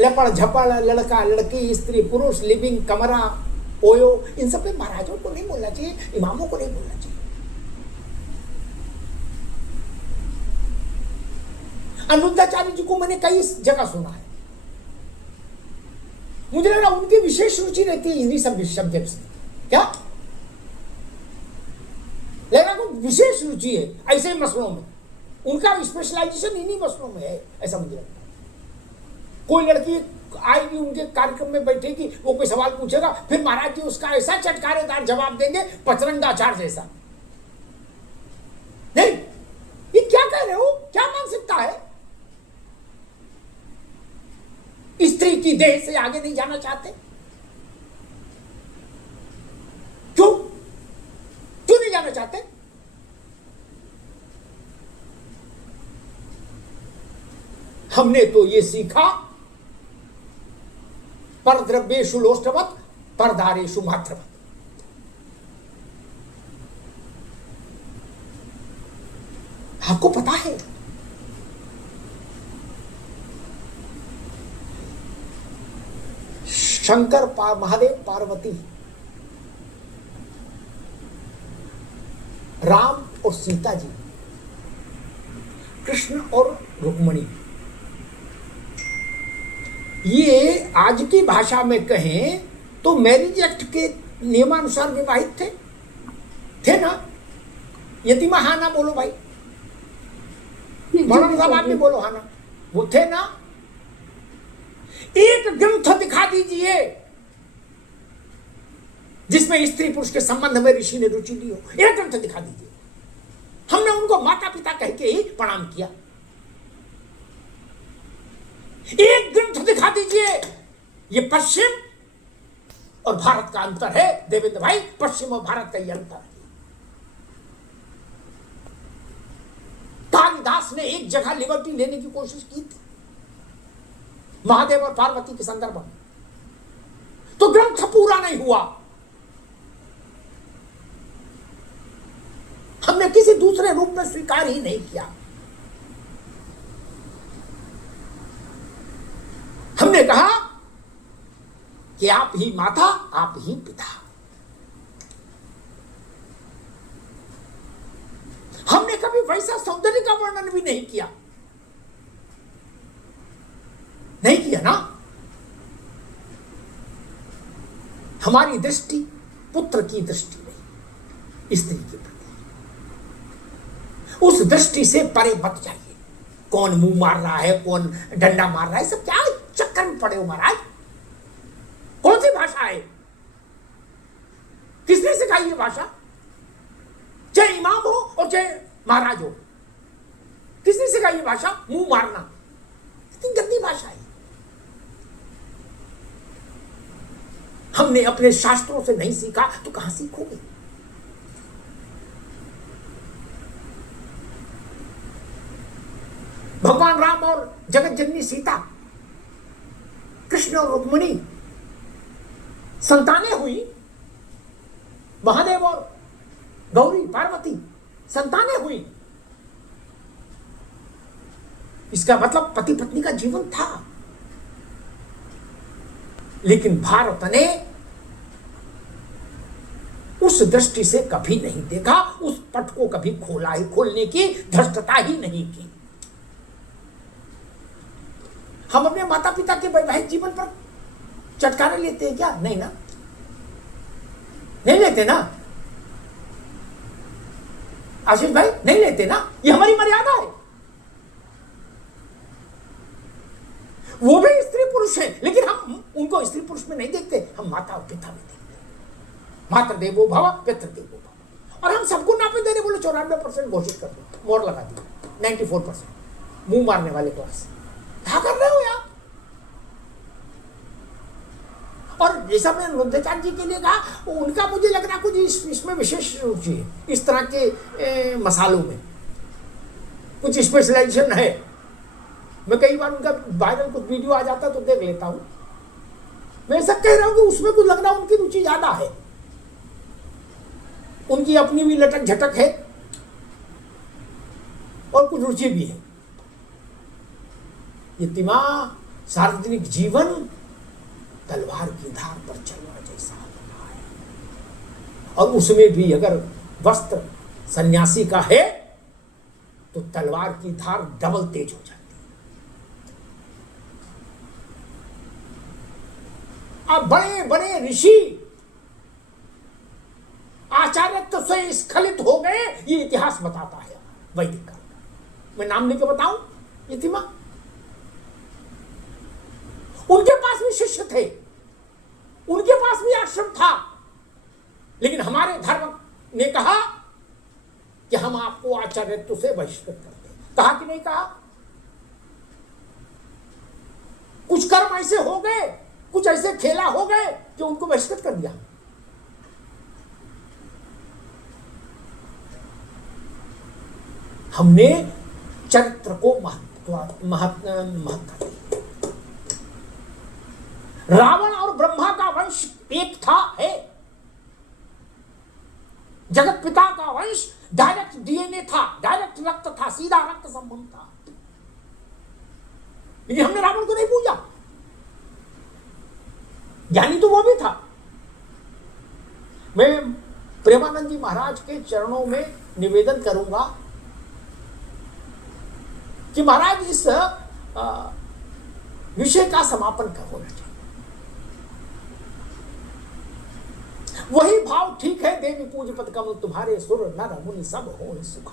लपड़ झपड़, लड़का लड़की, स्त्री पुरुष, लिविंग, कमरा, ओयो, इन सब पे महाराजों को नहीं बोलना चाहिए, इमामों को नहीं बोलना चाहिए। अनिरुद्धाचार्य जी को मैंने कई जगह सुना है, मुझे लगा उनकी विशेष रुचि रहती है इन्हीं सब सब्जेक्ट्स में। क्या लगा को विशेष रुचि है ऐसे मसलों में, उनका स्पेशलाइजेशन इन्हीं मसलों में है, ऐसा मुझे लगता है। कोई लड़की आएगी उनके कार्यक्रम में बैठेगी, वो कोई सवाल पूछेगा, फिर महाराज जी उसका ऐसा चटकारेदार जवाब देंगे पचरंगाचार जैसा। नहीं, ये क्या कह रहे हो, क्या मानसिकता है? स्त्री की देह से आगे नहीं जाना चाहते? क्यों क्यों नहीं जाना चाहते? हमने तो ये सीखा, परद्रव्येषु लोष्टवत् परदारेषु मात्रवत्। आपको पता है शंकर महादेव पार्वती, राम और सीता जी, कृष्ण और रुक्मिणी, ये आज की भाषा में कहें तो मैरिज एक्ट के नियमानुसार विवाहित थे ना? यतिमा हाँ ना बोलो भाई, मौलाना साहब आप भी बोलो हाँ ना, वो थे ना? एक ग्रंथ दिखा दीजिए जिसमें स्त्री पुरुष के संबंध में ऋषि ने रुचि ली हो, एक ग्रंथ दिखा दीजिए। हमने उनको माता पिता कह के ही प्रणाम किया। एक ग्रंथ दिखा दीजिए। ये पश्चिम और भारत का अंतर है देवेंद्र भाई, पश्चिम और भारत का ये अंतर है। कालिदास ने एक जगह लिबर्टी लेने की कोशिश की थी महादेव और पार्वती के संदर्भ में, तो ग्रंथ पूरा नहीं हुआ। हमने किसी दूसरे रूप में स्वीकार ही नहीं किया। हमने कहा कि आप ही माता, आप ही पिता। हमने कभी वैसा सौंदर्य का वर्णन भी नहीं किया, नहीं किया ना। हमारी दृष्टि पुत्र की दृष्टि नहीं, स्त्री की प्रति। उस दृष्टि से परे मत जाइए। कौन मुंह मार रहा है, कौन डंडा मार रहा है, सब क्या चक्कर में पड़े हो महाराज? कौन सी भाषा है? किसने सिखाई ये भाषा? चाहे इमाम हो और चाहे महाराज हो, किसने सिखाई ये भाषा? मुंह मारना इतनी गंदी भाषा है। हमने अपने शास्त्रों से नहीं सीखा तो कहां सीखोगे? भगवान राम और जगत जननी सीता, कृष्ण और रुक्मिणी संतानें हुई, महादेव और गौरी पार्वती संतानें हुई। इसका मतलब पति पत्नी का जीवन था। लेकिन भारत ने उस दृष्टि से कभी नहीं देखा, उस पट को कभी खोलने की धृष्टता ही नहीं की। हम अपने माता पिता के वैवाहिक जीवन पर चटकारे लेते हैं क्या? नहीं ना, नहीं लेते ना आशीष भाई, नहीं लेते ना। ये हमारी मर्यादा है। वो भी स्त्री पुरुष है, लेकिन हम उनको स्त्री पुरुष में नहीं देखते, हम माता और पिता में देखते हैं। मातृ देवो भव, पितृ देवो भव। और हम सबको नापे देने बोले 94% घोषित कर दो, मोड़ लगा दिया 94%। मुंह मारने वाले क्लास क्या कर रहे हो यार? और जैसा मैंने रुद्राचार्य जी के लिए कहा, उनका मुझे लग रहा कुछ इसमें विशेष रुचि है, इस तरह के मसालों में कुछ स्पेशलाइजेशन है। मैं कई बार उनका वायरल कुछ वीडियो आ जाता तो देख लेता हूं। मैं ऐसा कह रहा हूं कि उसमें कुछ लग रहा उनकी रुचि ज्यादा है, उनकी अपनी भी लटक झटक है और कुछ रुचि भी है। ये दिमाग सार्वजनिक जीवन तलवार की धार पर चलना जैसा होता है, और उसमें भी अगर वस्त्र सन्यासी का है तो तलवार की धार डबल तेज हो जाती है। अब बड़े बड़े ऋषि आचार्यत्व से स्खलित हो गए, ये इतिहास बताता है वैदिक काल का। मैं नाम लेके बताऊं, यतिमा, उनके पास भी शिष्य थे, उनके पास भी आश्रम था, लेकिन हमारे धर्म ने कहा कि हम आपको आचार्यत्व से बहिष्कृत करते। कहा कि नहीं कहा? कुछ कर्म ऐसे हो गए, कुछ ऐसे खेला हो गए कि उनको बहिष्कृत कर दिया। हमने चरित्र को महत्व दिया। रावण और ब्रह्मा का वंश एक था, है। जगत पिता का वंश डायरेक्ट डीएनए था, डायरेक्ट रक्त था, सीधा रक्त संबंध था, लेकिन हमने रावण को नहीं पूजा। ज्ञानी तो वो भी था। मैं प्रेमानंद जी महाराज के चरणों में निवेदन करूंगा कि महाराज इस विषय का समापन होना चाहिए। वही भाव ठीक है, देवी पूज पद कमल तुम्हारे, सुर नर मुनि सब हो सुख।